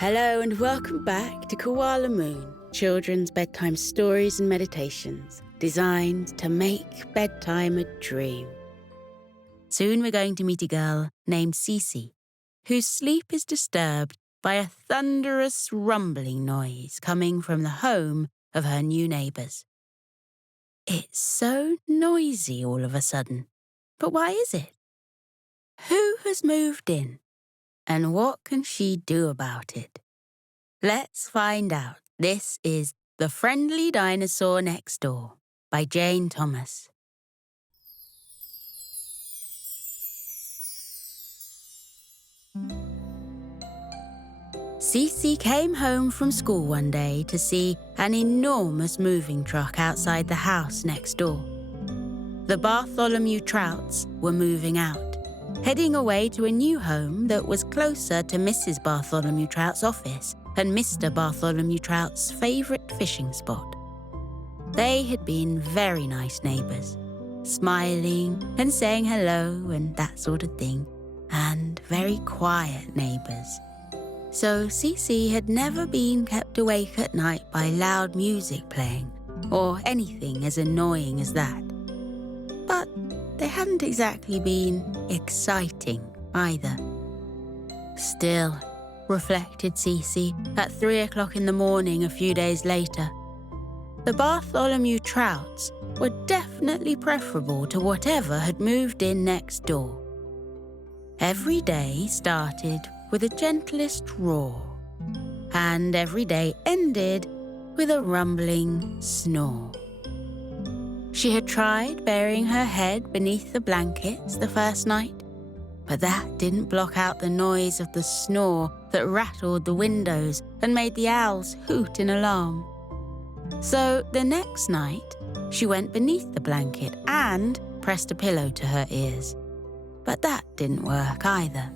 Hello and welcome back to Koala Moon, children's bedtime stories and meditations designed to make bedtime a dream. Soon we're going to meet a girl named Cece, whose sleep is disturbed by a thunderous rumbling noise coming from the home of her new neighbours. It's so noisy all of a sudden. But why is it? Who has moved in? And what can she do about it? Let's find out. This is The Friendly Dinosaur Next Door by Jane Thomas. Cece came home from school one day to see an enormous moving truck outside the house next door. The Bartholomew Trouts were moving out, heading away to a new home that was closer to Mrs. Bartholomew Trout's office and Mr. Bartholomew Trout's favourite fishing spot. They had been very nice neighbours, smiling and saying hello and that sort of thing, and very quiet neighbours. So Cece had never been kept awake at night by loud music playing, or anything as annoying as that. But they hadn't exactly been exciting either. Still, reflected Cece at 3 o'clock in the morning a few days later, the Bartholomew Trouts were definitely preferable to whatever had moved in next door. Every day started with the gentlest roar, and every day ended with a rumbling snore. She had tried burying her head beneath the blankets the first night, but that didn't block out the noise of the snore that rattled the windows and made the owls hoot in alarm. So the next night, she went beneath the blanket and pressed a pillow to her ears. But that didn't work either.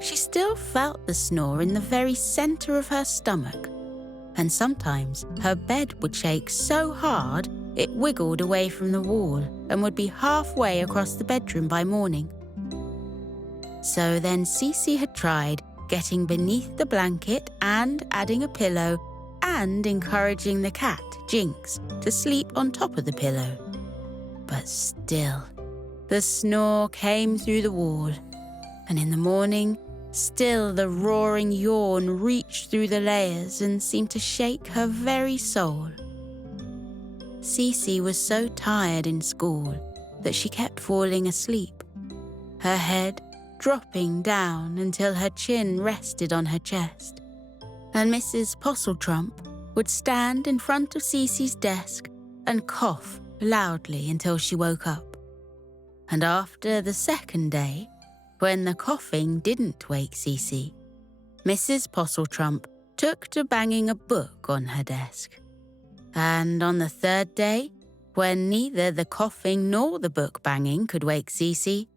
She still felt the snore in the very centre of her stomach, and sometimes her bed would shake so hard it wiggled away from the wall and would be halfway across the bedroom by morning. So then Cece had tried getting beneath the blanket and adding a pillow and encouraging the cat, Jinx, to sleep on top of the pillow. But still, the snore came through the wall, and in the morning, still the roaring yawn reached through the layers and seemed to shake her very soul. Cece was so tired in school that she kept falling asleep, her head dropping down until her chin rested on her chest. And Mrs. Posseltrump would stand in front of Cece's desk and cough loudly until she woke up. And after the second day, when the coughing didn't wake Cece, Mrs. Posseltrump took to banging a book on her desk. And on the third day, when neither the coughing nor the book banging could wake Cece,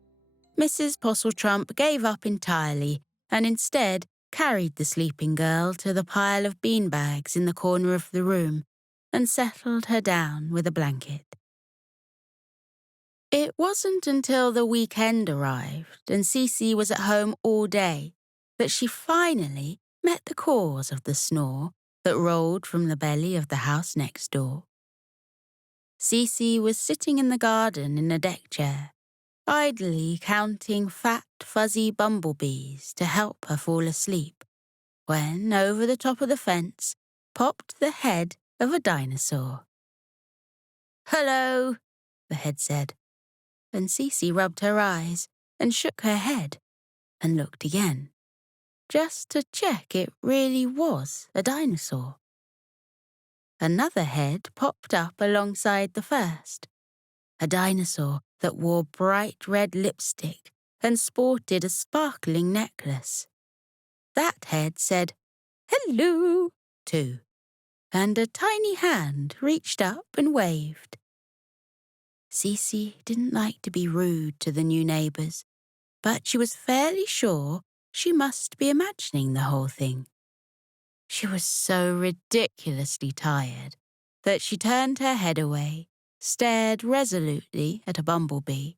Mrs. Posseltrump gave up entirely and instead carried the sleeping girl to the pile of beanbags in the corner of the room and settled her down with a blanket. It wasn't until the weekend arrived and Cece was at home all day that she finally met the cause of the snore that rolled from the belly of the house next door. Cece was sitting in the garden in a deck chair, idly counting fat, fuzzy bumblebees to help her fall asleep, when over the top of the fence popped the head of a dinosaur. "Hello," the head said, and Cece rubbed her eyes and shook her head and looked again, just to check it really was a dinosaur. Another head popped up alongside the first, a dinosaur that wore bright red lipstick and sported a sparkling necklace. That head said, "Hello," too, and a tiny hand reached up and waved. Cece didn't like to be rude to the new neighbours, but she was fairly sure she must be imagining the whole thing. She was so ridiculously tired that she turned her head away, stared resolutely at a bumblebee,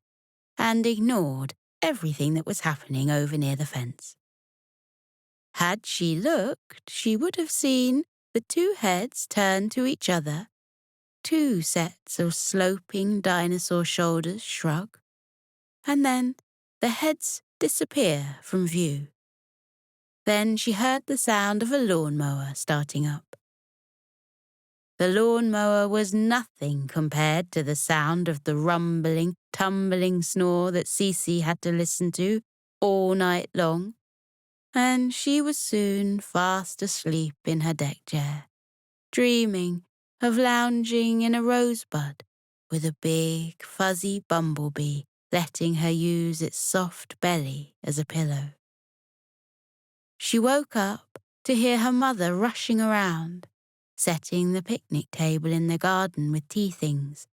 and ignored everything that was happening over near the fence. Had she looked, she would have seen the two heads turn to each other, two sets of sloping dinosaur shoulders shrug, and then the heads disappear from view. Then she heard the sound of a lawnmower starting up. The lawnmower was nothing compared to the sound of the rumbling, tumbling snore that Cece had to listen to all night long, and she was soon fast asleep in her deck chair, dreaming of lounging in a rosebud with a big, fuzzy bumblebee letting her use its soft belly as a pillow. She woke up to hear her mother rushing around, setting the picnic table in the garden with tea things,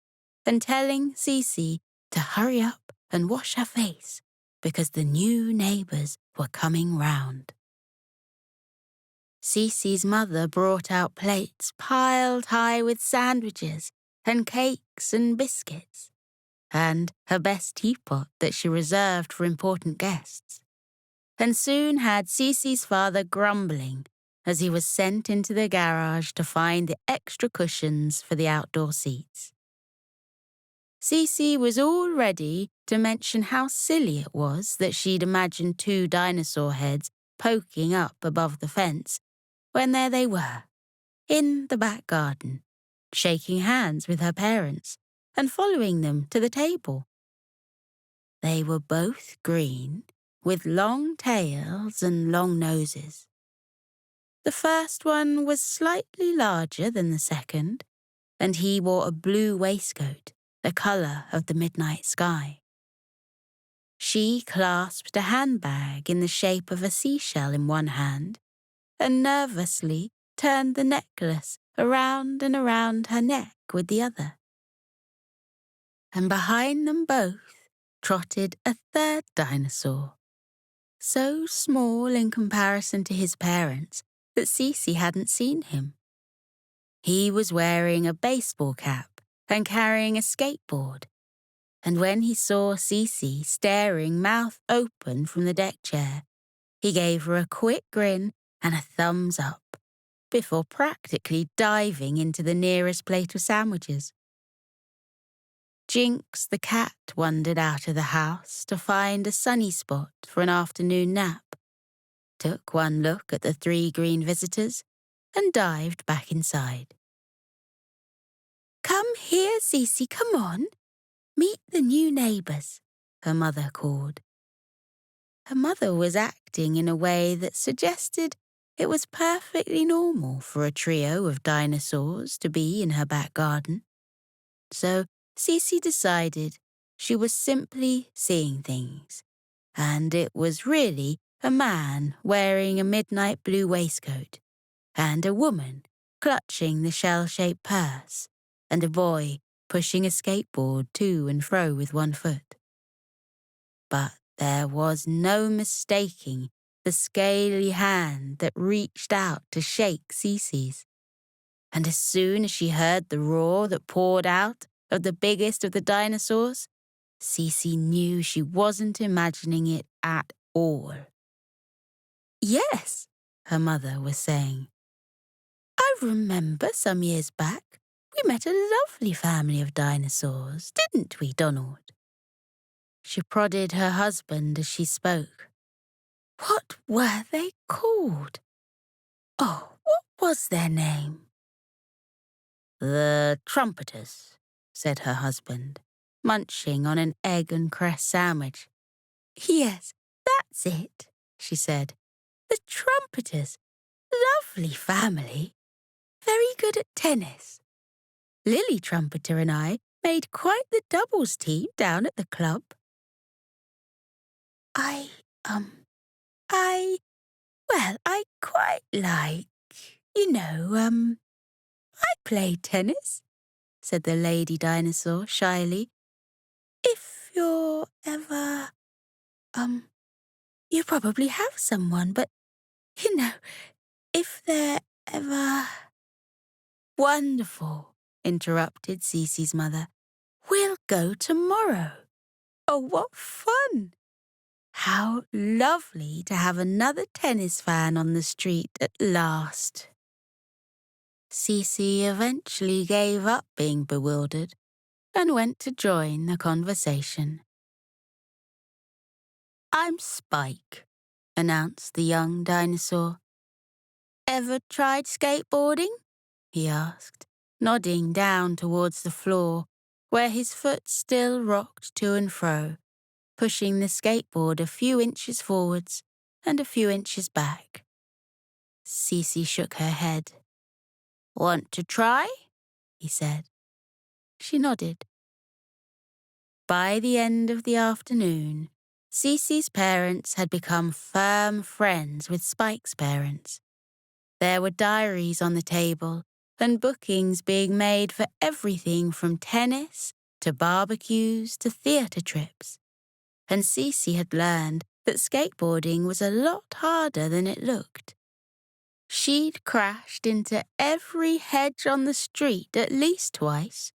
and telling Cece to hurry up and wash her face because the new neighbours were coming round. Cece's mother brought out plates piled high with sandwiches and cakes and biscuits, and her best teapot that she reserved for important guests, and soon had Cece's father grumbling as he was sent into the garage to find the extra cushions for the outdoor seats. Cece was all ready to mention how silly it was that she'd imagined two dinosaur heads poking up above the fence, when there they were, in the back garden, shaking hands with her parents and following them to the table. They were both green, with long tails and long noses. The first one was slightly larger than the second, and he wore a blue waistcoat, the colour of the midnight sky. She clasped a handbag in the shape of a seashell in one hand and nervously turned the necklace around and around her neck with the other. And behind them both trotted a third dinosaur, so small in comparison to his parents that Cece hadn't seen him. He was wearing a baseball cap and carrying a skateboard, and when he saw Cece staring mouth open from the deck chair, he gave her a quick grin and a thumbs up, before practically diving into the nearest plate of sandwiches. Jinx the cat wandered out of the house to find a sunny spot for an afternoon nap, took one look at the three green visitors, and dived back inside. "Come here, Cece, come on. Meet the new neighbours," her mother called. Her mother was acting in a way that suggested it was perfectly normal for a trio of dinosaurs to be in her back garden. So Cece decided she was simply seeing things, and it was really a man wearing a midnight blue waistcoat, and a woman clutching the shell-shaped purse, and a boy pushing a skateboard to and fro with one foot. But there was no mistaking the scaly hand that reached out to shake Cece's. And as soon as she heard the roar that poured out of the biggest of the dinosaurs, Cece knew she wasn't imagining it at all. "Yes," her mother was saying. "I remember some years back we met a lovely family of dinosaurs, didn't we, Donald?" She prodded her husband as she spoke. "What were they called? Oh, what was their name?" "The Trumpeters," said her husband, munching on an egg and cress sandwich. "Yes, that's it," she said. "The Trumpeters. Lovely family. Very good at tennis. Lily Trumpeter and I made quite the doubles team down at the club." I quite like, I play tennis," said the lady dinosaur shyly. "If you're ever, you probably have someone, but, if they're ever—" "Wonderful," interrupted Cece's mother. "We'll go tomorrow." "Oh, what fun!" How lovely to have another tennis fan on the street at last. Cece eventually gave up being bewildered and went to join the conversation. "I'm Spike," announced the young dinosaur. "Ever tried skateboarding?" he asked, nodding down towards the floor, where his foot still rocked to and fro, pushing the skateboard a few inches forwards and a few inches back. Cece shook her head. "Want to try?" he said. She nodded. By the end of the afternoon, Cece's parents had become firm friends with Spike's parents. There were diaries on the table and bookings being made for everything from tennis to barbecues to theatre trips. And Cece had learned that skateboarding was a lot harder than it looked. She'd crashed into every hedge on the street at least twice,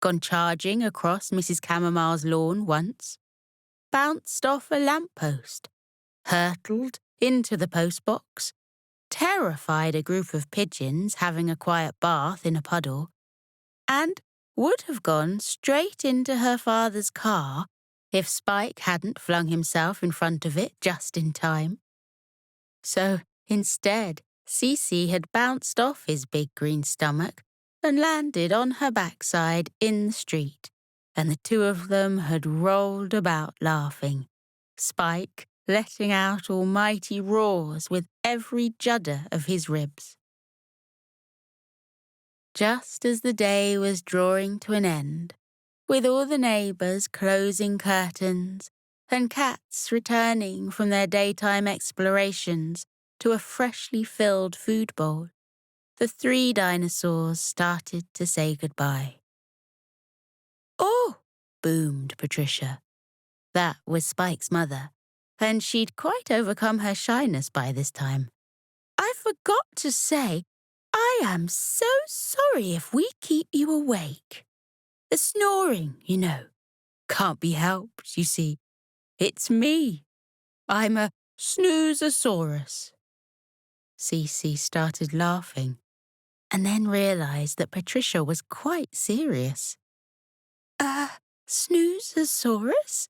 gone charging across Mrs. Camomile's lawn once, bounced off a lamppost, hurtled into the postbox, terrified a group of pigeons having a quiet bath in a puddle, and would have gone straight into her father's car if Spike hadn't flung himself in front of it just in time. So instead, Cece had bounced off his big green stomach and landed on her backside in the street, and the two of them had rolled about laughing, Spike letting out almighty roars with every judder of his ribs. Just as the day was drawing to an end, with all the neighbours closing curtains and cats returning from their daytime explorations to a freshly filled food bowl, the three dinosaurs started to say goodbye. "Oh!" boomed Patricia. That was Spike's mother, and she'd quite overcome her shyness by this time. "I forgot to say, I am so sorry if we keep you awake. The snoring, you know. Can't be helped, you see. It's me. I'm a snoozosaurus." Cece started laughing, and then realized that Patricia was quite serious. Snoozosaurus?"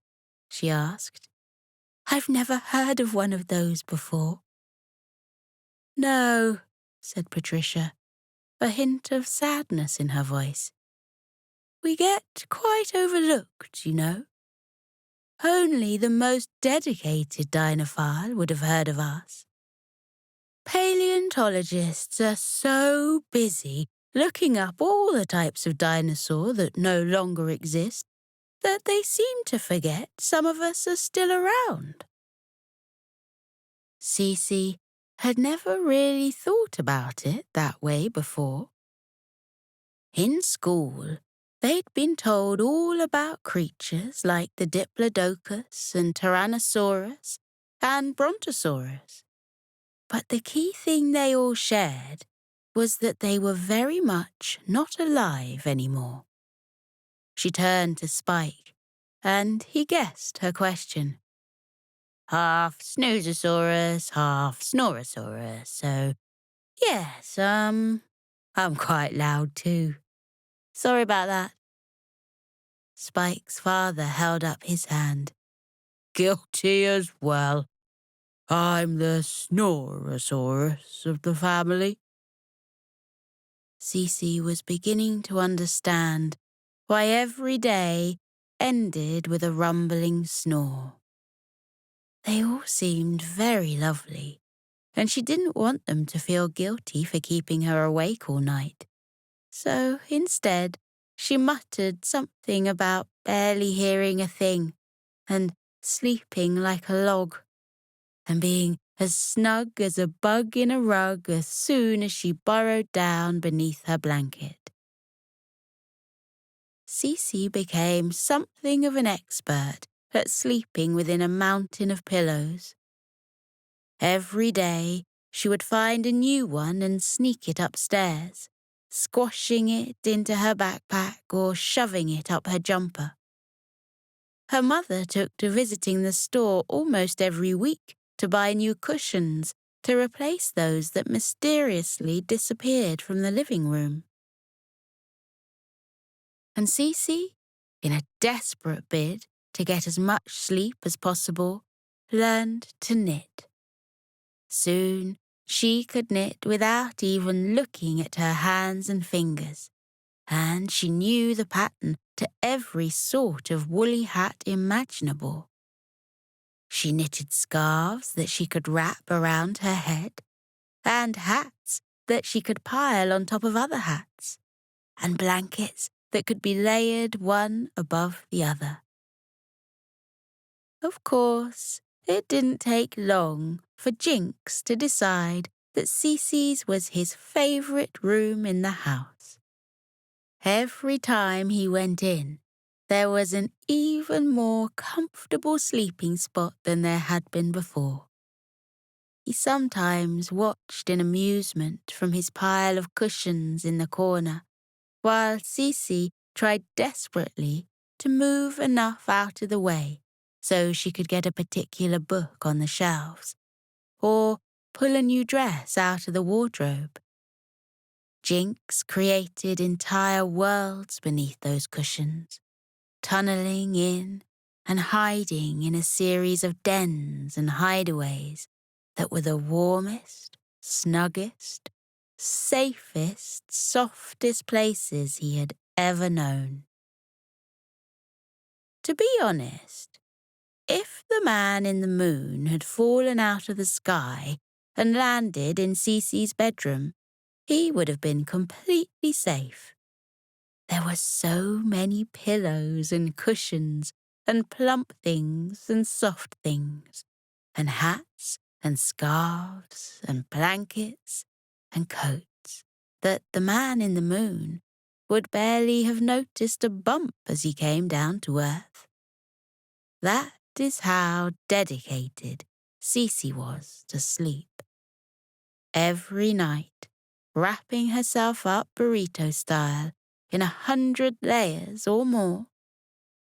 she asked. "I've never heard of one of those before." "No," said Patricia, a hint of sadness in her voice. "We get quite overlooked, you know. Only the most dedicated dinophile would have heard of us. Paleontologists are so busy looking up all the types of dinosaur that no longer exist that they seem to forget some of us are still around." Cece had never really thought about it that way before. In school, they'd been told all about creatures like the Diplodocus and Tyrannosaurus and Brontosaurus. But the key thing they all shared was that they were very much not alive anymore. She turned to Spike, and he guessed her question. "Half Snoozosaurus, half Snorosaurus, so yes, I'm quite loud too. Sorry about that." Spike's father held up his hand. "Guilty as well. I'm the Snorosaurus of the family." Cece was beginning to understand why every day ended with a rumbling snore. They all seemed very lovely, and she didn't want them to feel guilty for keeping her awake all night. So instead, she muttered something about barely hearing a thing and sleeping like a log, and being as snug as a bug in a rug as soon as she burrowed down beneath her blanket. Cece became something of an expert at sleeping within a mountain of pillows. Every day, she would find a new one and sneak it upstairs, squashing it into her backpack or shoving it up her jumper. Her mother took to visiting the store almost every week to buy new cushions to replace those that mysteriously disappeared from the living room. And Cece, in a desperate bid to get as much sleep as possible, learned to knit. Soon, she could knit without even looking at her hands and fingers, and she knew the pattern to every sort of woolly hat imaginable. She knitted scarves that she could wrap around her head, and hats that she could pile on top of other hats, and blankets that could be layered one above the other. Of course, it didn't take long for Jinx to decide that Cece's was his favourite room in the house. Every time he went in, there was an even more comfortable sleeping spot than there had been before. He sometimes watched in amusement from his pile of cushions in the corner, while Cece tried desperately to move enough out of the way so she could get a particular book on the shelves, or pull a new dress out of the wardrobe. Jinx created entire worlds beneath those cushions, tunneling in and hiding in a series of dens and hideaways that were the warmest, snuggest, safest, softest places he had ever known. To be honest, if the man in the moon had fallen out of the sky and landed in Cece's bedroom, he would have been completely safe. There were so many pillows and cushions and plump things and soft things, and hats and scarves and blankets and coats that the man in the moon would barely have noticed a bump as he came down to earth. That is how dedicated Cece was to sleep. Every night, wrapping herself up burrito style in 100 layers or more,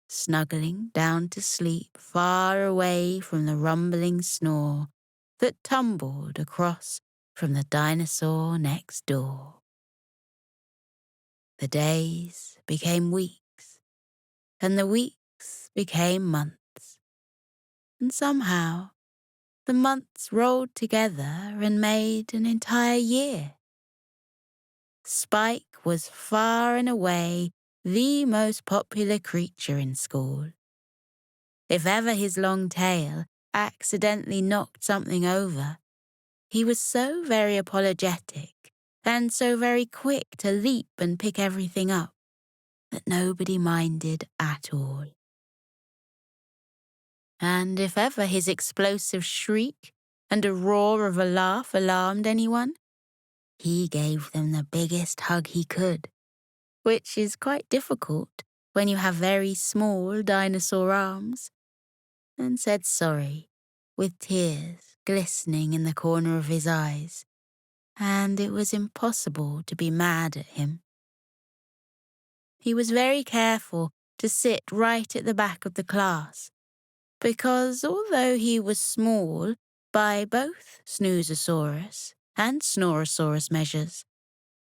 snuggling down to sleep far away from the rumbling snore that tumbled across from the dinosaur next door. The days became weeks, and the weeks became months, and somehow the months rolled together and made an entire year. Spike was far and away the most popular creature in school. If ever his long tail accidentally knocked something over, he was so very apologetic and so very quick to leap and pick everything up that nobody minded at all. And if ever his explosive shriek and a roar of a laugh alarmed anyone, he gave them the biggest hug he could, which is quite difficult when you have very small dinosaur arms, and said sorry, with tears glistening in the corner of his eyes, and it was impossible to be mad at him. He was very careful to sit right at the back of the class, because although he was small by both Snoozosaurus and Snorosaurus measures,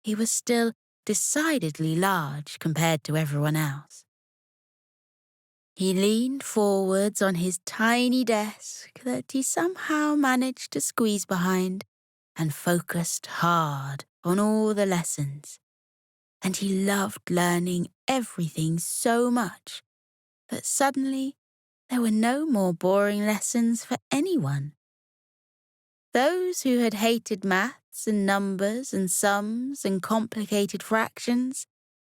he was still decidedly large compared to everyone else. He leaned forwards on his tiny desk that he somehow managed to squeeze behind and focused hard on all the lessons. And he loved learning everything so much that suddenly there were no more boring lessons for anyone. Those who had hated maths and numbers and sums and complicated fractions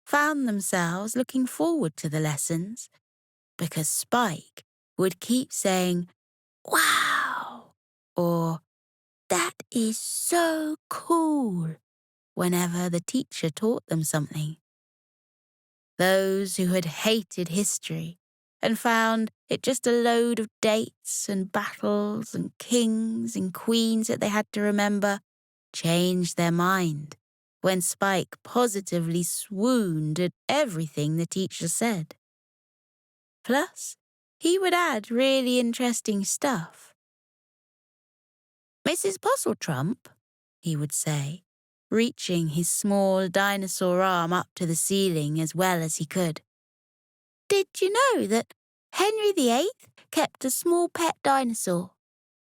found themselves looking forward to the lessons, because Spike would keep saying, "Wow," or "That is so cool," whenever the teacher taught them something. Those who had hated history and found it just a load of dates and battles and kings and queens that they had to remember changed their mind when Spike positively swooned at everything the teacher said. Plus, he would add really interesting stuff. "Mrs. Postlethump," he would say, reaching his small dinosaur arm up to the ceiling as well as he could. "Did you know that Henry VIII kept a small pet dinosaur,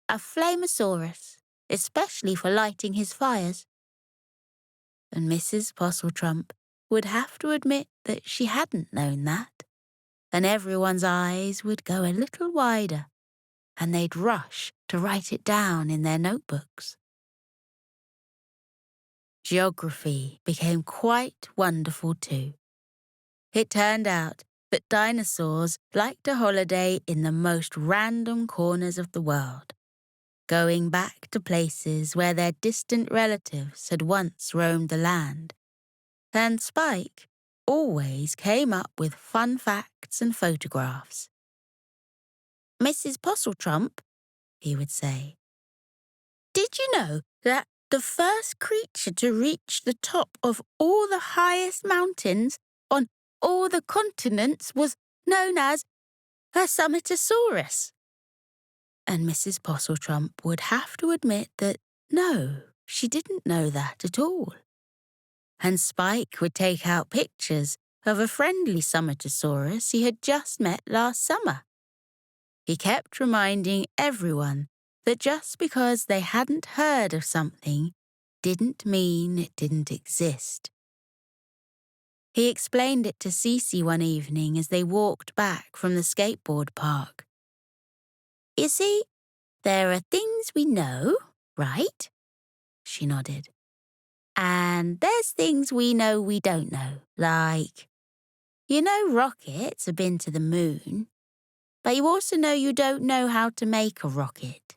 a Flamosaurus, especially for lighting his fires?" And Mrs. Postlethump would have to admit that she hadn't known that, and everyone's eyes would go a little wider, and they'd rush to write it down in their notebooks. Geography became quite wonderful too. It turned out that dinosaurs liked a holiday in the most random corners of the world, going back to places where their distant relatives had once roamed the land. And Spike always came up with fun facts and photographs. "Mrs. Postlethump," he would say, "did you know that the first creature to reach the top of all the highest mountains on all the continents was known as a Summitosaurus?" And Mrs. Postlethump would have to admit that no, she didn't know that at all. And Spike would take out pictures of a friendly Summitosaurus he had just met last summer. He kept reminding everyone that just because they hadn't heard of something didn't mean it didn't exist. He explained it to Cece one evening as they walked back from the skateboard park. "You see, there are things we know, right?" She nodded. "And there's things we know we don't know, like, you know rockets have been to the moon, but you also know you don't know how to make a rocket."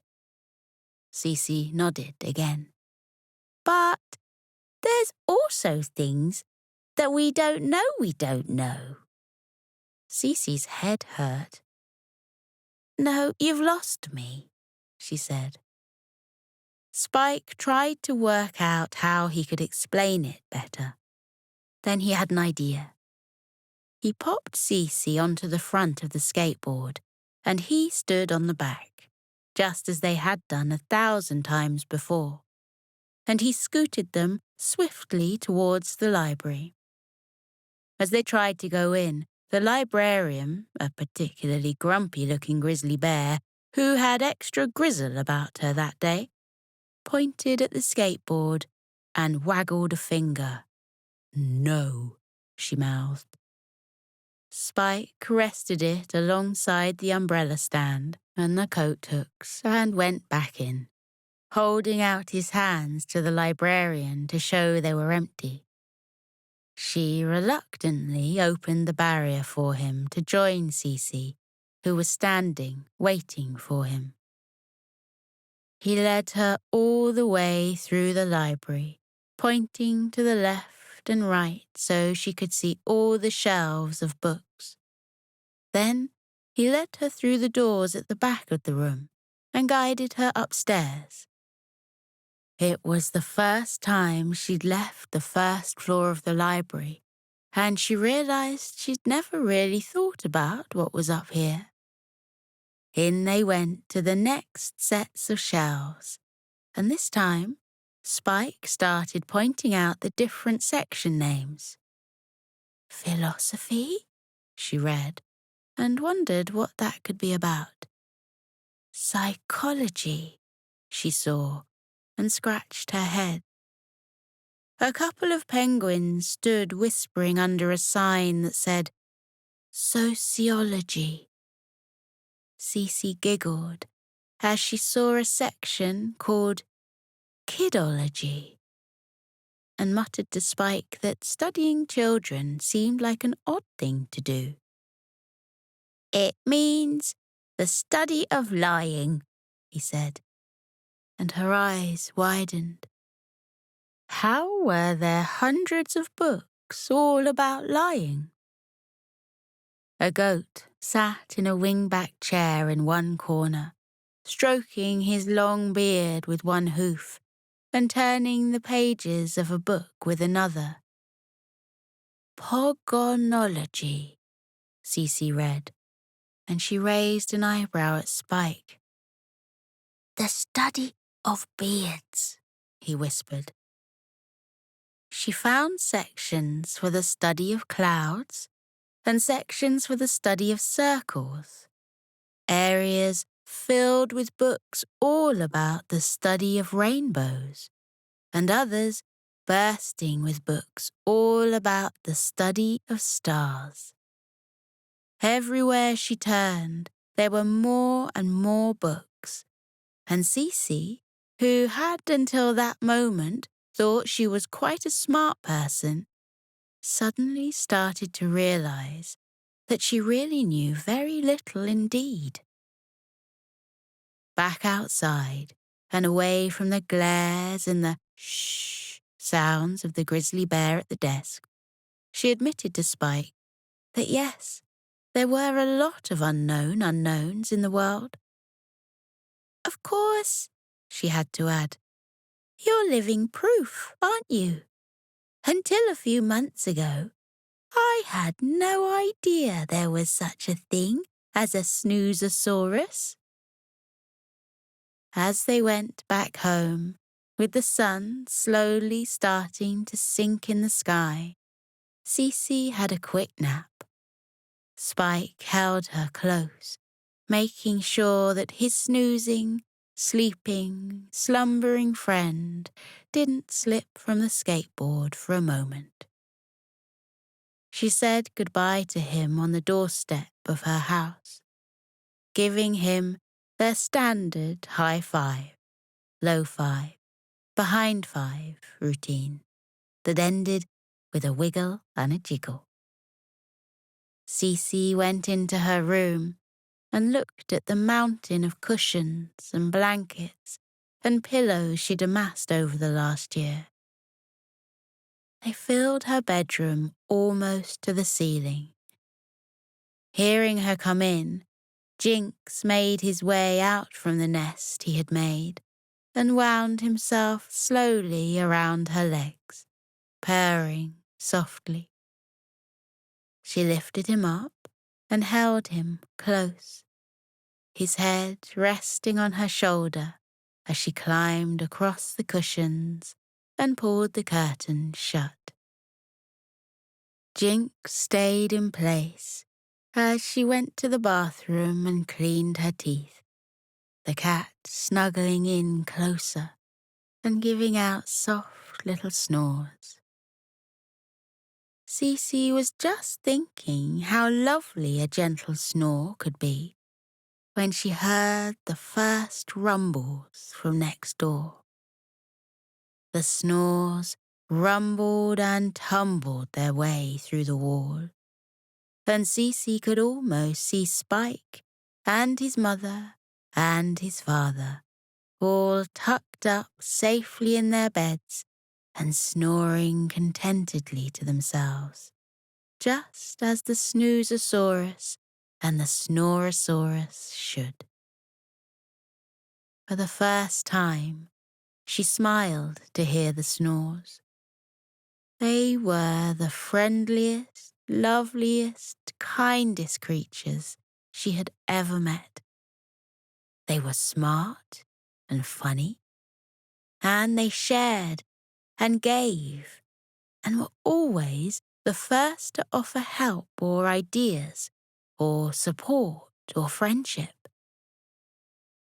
Cece nodded again. "But there's also things that we don't know we don't know." Cece's head hurt. "No, you've lost me," she said. Spike tried to work out how he could explain it better. Then he had an idea. He popped Cece onto the front of the skateboard, and he stood on the back, just as they had done 1,000 times before, and he scooted them swiftly towards the library. As they tried to go in, the librarian, a particularly grumpy-looking grizzly bear, who had extra grizzle about her that day, pointed at the skateboard and waggled a finger. "No," she mouthed. Spike rested it alongside the umbrella stand and the coat hooks and went back in, holding out his hands to the librarian to show they were empty. She reluctantly opened the barrier for him to join Cece, who was standing, waiting for him. He led her all the way through the library, pointing to the left and right so she could see all the shelves of books. Then he led her through the doors at the back of the room and guided her upstairs. It was the first time she'd left the first floor of the library, and she realized she'd never really thought about what was up here. In they went to the next sets of shelves, and this time, Spike started pointing out the different section names. "Philosophy," she read, and wondered what that could be about. "Psychology," she saw, and scratched her head. A couple of penguins stood whispering under a sign that said, "Sociology." Cece giggled as she saw a section called Kidology, and muttered to Spike that studying children seemed like an odd thing to do. "It means the study of lying," he said, and her eyes widened. How were there hundreds of books all about lying? A goat sat in a wingback chair in one corner, stroking his long beard with one hoof and turning the pages of a book with another. "Pogonology," Cece read, and she raised an eyebrow at Spike. "The study of beards," he whispered. She found sections for the study of clouds and sections for the study of circles, areas filled with books all about the study of rainbows, and others bursting with books all about the study of stars. Everywhere she turned, there were more and more books, and Cece, who had until that moment thought she was quite a smart person, suddenly started to realize that she really knew very little indeed. Back outside and away from the glares and the shh sounds of the grizzly bear at the desk, she admitted to Spike that yes, there were a lot of unknown unknowns in the world. "Of course," she had to add, "you're living proof, aren't you? Until a few months ago, I had no idea there was such a thing as a snoozosaurus." As they went back home, with the sun slowly starting to sink in the sky, Cece had a quick nap. Spike held her close, making sure that his snoozing, sleeping, slumbering friend didn't slip from the skateboard for a moment. She said goodbye to him on the doorstep of her house, giving him their standard high five, low five, behind five routine that ended with a wiggle and a jiggle. Cece went into her room and looked at the mountain of cushions and blankets and pillows she'd amassed over the last year. They filled her bedroom almost to the ceiling. Hearing her come in, Jinx made his way out from the nest he had made and wound himself slowly around her legs, purring softly. She lifted him up and held him close, his head resting on her shoulder as she climbed across the cushions and pulled the curtain shut. Jinx stayed in place as she went to the bathroom and cleaned her teeth, the cat snuggling in closer and giving out soft little snores. Cece was just thinking how lovely a gentle snore could be when she heard the first rumbles from next door. The snores rumbled and tumbled their way through the wall, and Cece could almost see Spike and his mother and his father all tucked up safely in their beds and snoring contentedly to themselves, just as the snoozosaurus and the snorosaurus should. For the first time, she smiled to hear the snores. They were the friendliest, loveliest, kindest creatures she had ever met. They were smart and funny, and they shared and gave, and were always the first to offer help or ideas or support or friendship.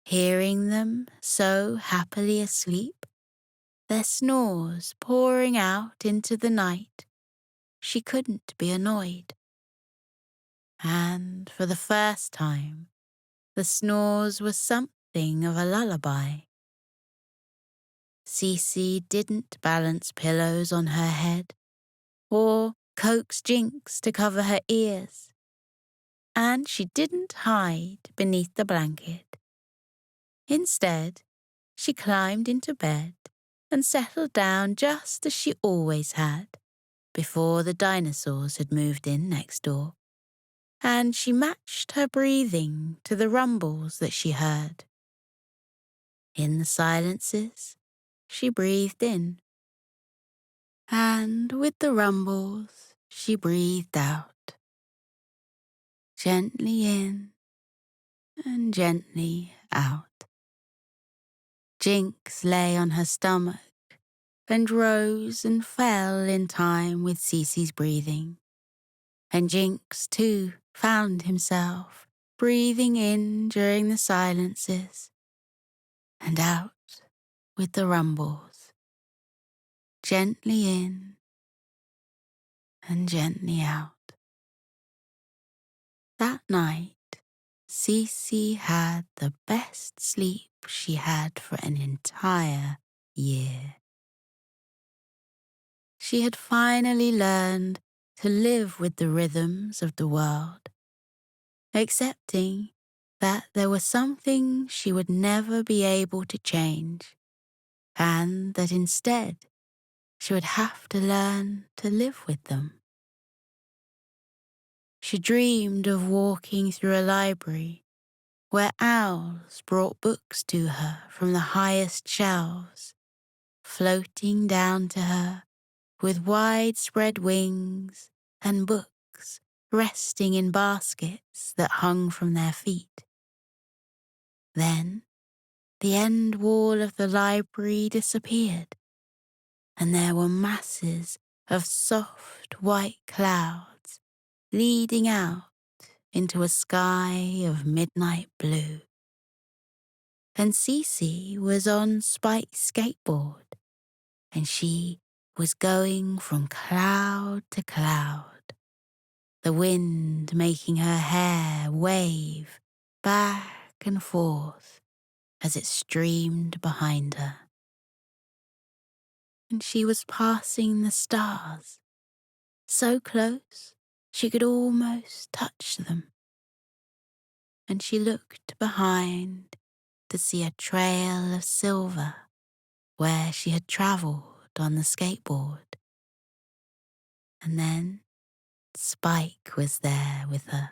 Hearing them so happily asleep, their snores pouring out into the night, she couldn't be annoyed. And for the first time, the snores were something of a lullaby. Cece didn't balance pillows on her head or coax Jinx to cover her ears, and she didn't hide beneath the blanket. Instead, she climbed into bed and settled down just as she always had, before the dinosaurs had moved in next door, and she matched her breathing to the rumbles that she heard. In the silences, she breathed in, and with the rumbles, she breathed out. Gently in and gently out. Jinx lay on her stomach and rose and fell in time with Cece's breathing. And Jinx, too, found himself breathing in during the silences and out with the rumbles, gently in and gently out. That night, Cece had the best sleep she had for an entire year. She had finally learned to live with the rhythms of the world, accepting that there were some things she would never be able to change, and that instead she would have to learn to live with them. She dreamed of walking through a library where owls brought books to her from the highest shelves, floating down to her with widespread wings and books resting in baskets that hung from their feet. Then the end wall of the library disappeared, and there were masses of soft white clouds leading out into a sky of midnight blue. And Cece was on Spike's skateboard, and she was going from cloud to cloud, the wind making her hair wave back and forth as it streamed behind her. And she was passing the stars, so close she could almost touch them. And she looked behind to see a trail of silver where she had travelled on the skateboard. And then Spike was there with her,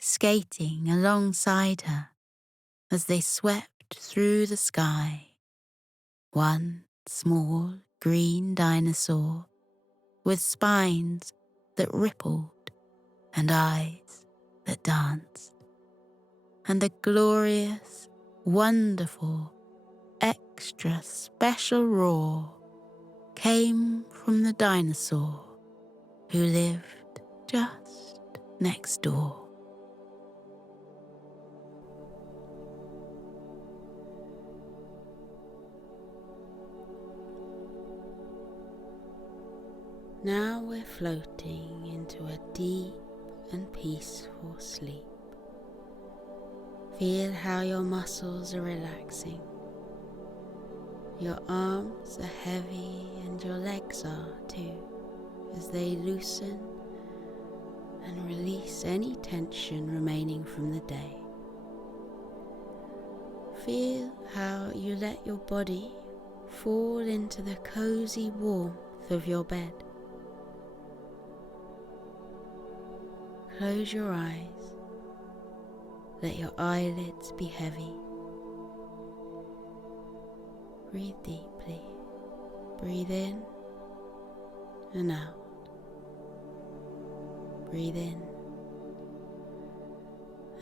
skating alongside her as they swept through the sky, one small green dinosaur with spines that rippled and eyes that danced. And the glorious, wonderful, extra special roar came from the dinosaur who lived just next door. Now we're floating into a deep and peaceful sleep. Feel how your muscles are relaxing. Your arms are heavy and your legs are too, as they loosen and release any tension remaining from the day. Feel how you let your body fall into the cozy warmth of your bed. Close your eyes. Let your eyelids be heavy. Breathe deeply. Breathe in and out. Breathe in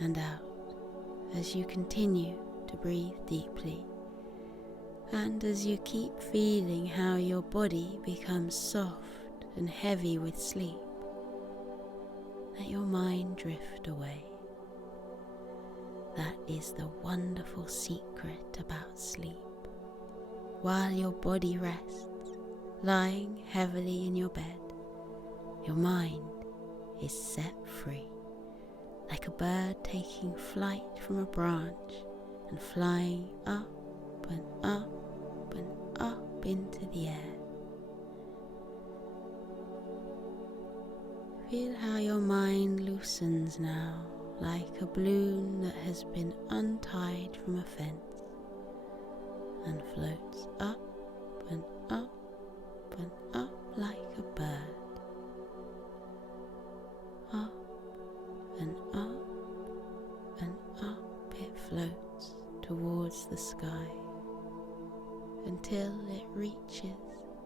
and out as you continue to breathe deeply, and as you keep feeling how your body becomes soft and heavy with sleep. Let your mind drift away. That is the wonderful secret about sleep. While your body rests, lying heavily in your bed, your mind is set free, like a bird taking flight from a branch and flying up and up and up into the air. Feel how your mind loosens now, like a balloon that has been untied from a fence, and floats up and up and up like a bird. Up and up and up it floats towards the sky until it reaches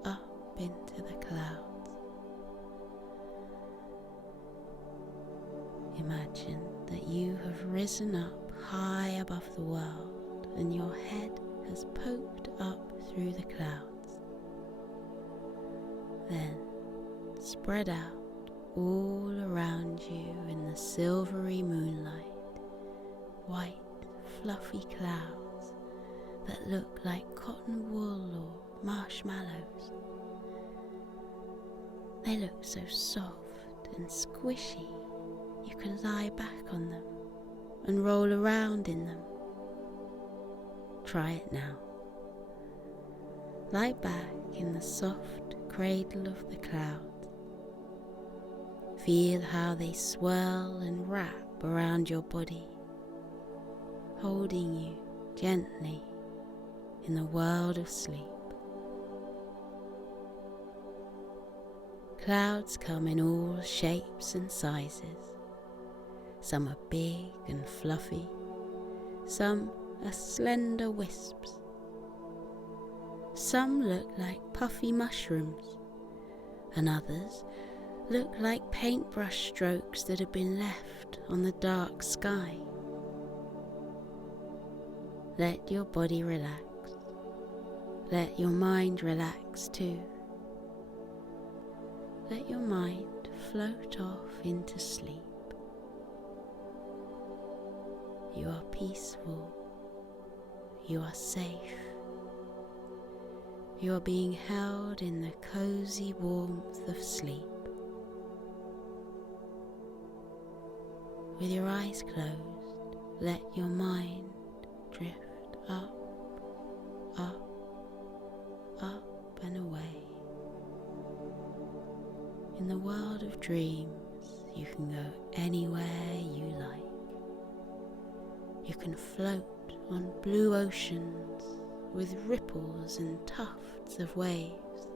up into the clouds. Imagine that you have risen up high above the world and your head has poked up through the clouds. Then spread out all around you in the silvery moonlight, white fluffy clouds that look like cotton wool or marshmallows. They look so soft and squishy you can lie back on them and roll around in them. Try it now. Lie back in the soft cradle of the clouds. Feel how they swirl and wrap around your body, holding you gently in the world of sleep. Clouds come in all shapes and sizes. Some are big and fluffy, some are slender wisps. Some look like puffy mushrooms, and others look like paintbrush strokes that have been left on the dark sky. Let your body relax. Let your mind relax too. Let your mind float off into sleep. You are peaceful. You are safe. You are being held in the cozy warmth of sleep. With your eyes closed, let your mind drift up, up, up and away. In the world of dreams, you can go anywhere you like. You can float on blue oceans with ripples and tufts of waves.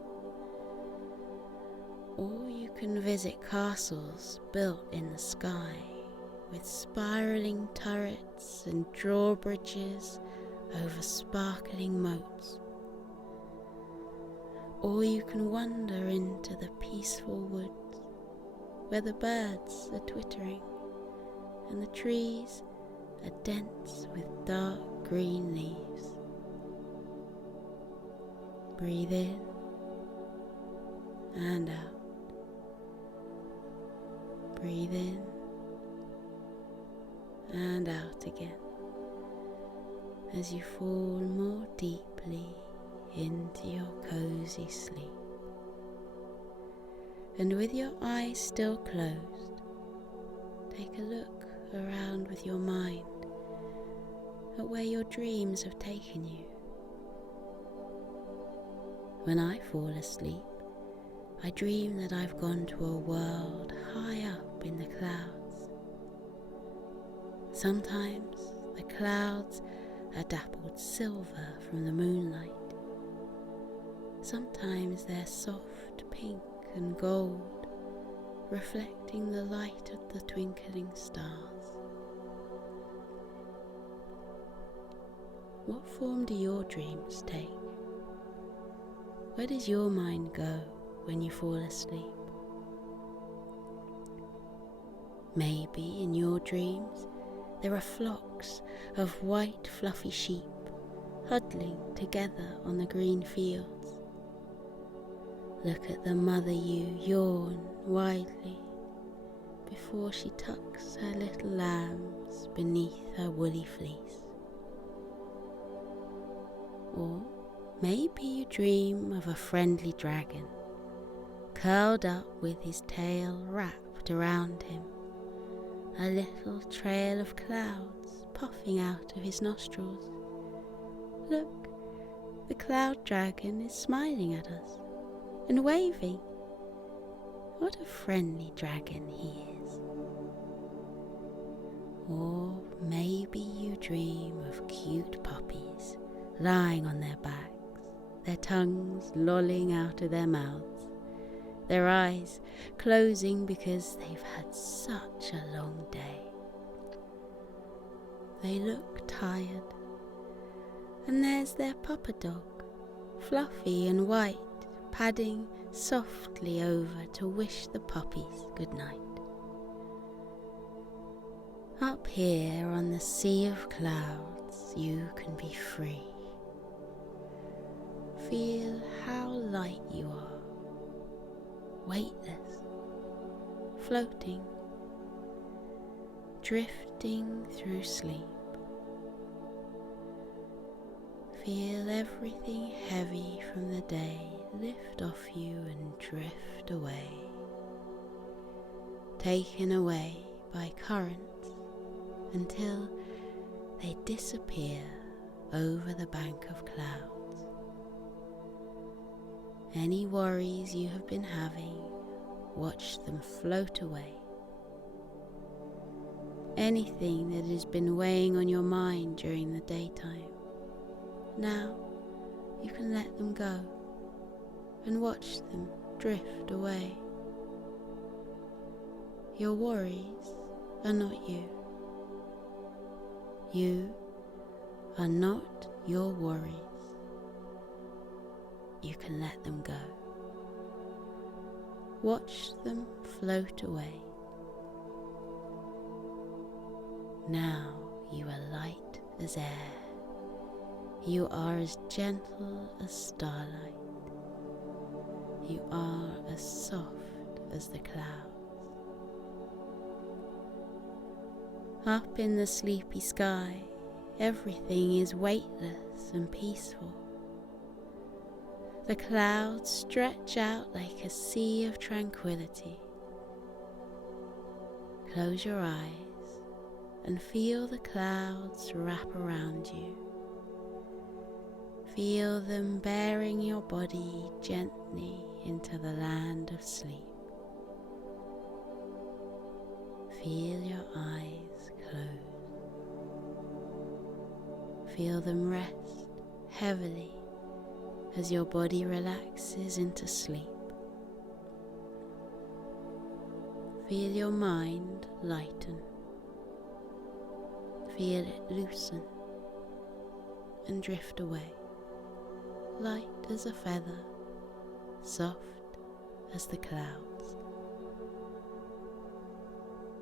Or you can visit castles built in the sky with spiraling turrets and drawbridges over sparkling moats. Or you can wander into the peaceful woods where the birds are twittering and the trees are dense with dark green leaves. Breathe in and out. Breathe in and out again as you fall more deeply into your cozy sleep. And with your eyes still closed, take a look around with your mind at where your dreams have taken you. When I fall asleep, I dream that I've gone to a world high up in the clouds. Sometimes the clouds are dappled silver from the moonlight. Sometimes they're soft pink and gold, reflecting the light of the twinkling stars. What form do your dreams take? Where does your mind go when you fall asleep? Maybe in your dreams there are flocks of white fluffy sheep huddling together on the green fields. Look at the mother ewe yawn widely before she tucks her little lambs beneath her woolly fleece. Or maybe you dream of a friendly dragon, curled up with his tail wrapped around him, a little trail of clouds puffing out of his nostrils. Look, the cloud dragon is smiling at us and waving. What a friendly dragon he is. Or maybe you dream of cute puppies lying on their backs, their tongues lolling out of their mouths, their eyes closing because they've had such a long day. They look tired, and there's their papa dog, fluffy and white, padding softly over to wish the puppies good night. Up here on the sea of clouds, you can be free. Feel how light you are, weightless, floating, drifting through sleep. Feel everything heavy from the day lift off you and drift away, taken away by currents until they disappear over the bank of clouds. Any worries you have been having, watch them float away. Anything that has been weighing on your mind during the daytime, now you can let them go and watch them drift away. Your worries are not you. You are not your worries. You can let them go. Watch them float away. Now you are light as air. You are as gentle as starlight. You are as soft as the clouds. Up in the sleepy sky, everything is weightless and peaceful. The clouds stretch out like a sea of tranquility. Close your eyes and feel the clouds wrap around you. Feel them bearing your body gently into the land of sleep. Feel your eyes close. Feel them rest heavily as your body relaxes into sleep. Feel your mind lighten. Feel it loosen and drift away, light as a feather, soft as the clouds.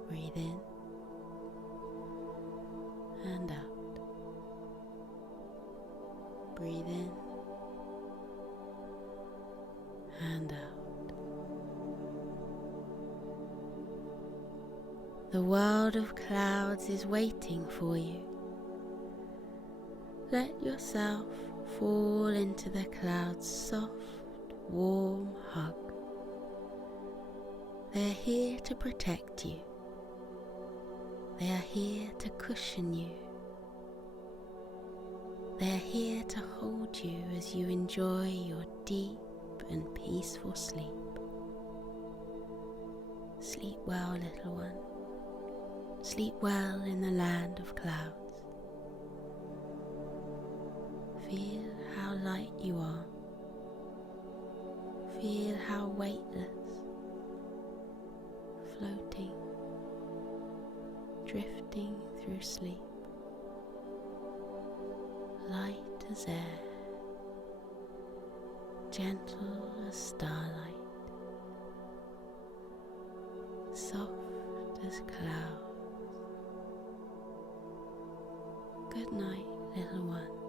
Breathe in and out. Breathe in and out. The world of clouds is waiting for you. Let yourself fall into the clouds' soft, warm hug. They are here to protect you. They are here to cushion you. They are here to hold you as you enjoy your deep and peaceful sleep. Sleep well, little one. Sleep well in the land of clouds. Feel how light you are. Feel how weightless, floating, drifting through sleep, light as air, gentle as starlight, soft as clouds. Good night, little one.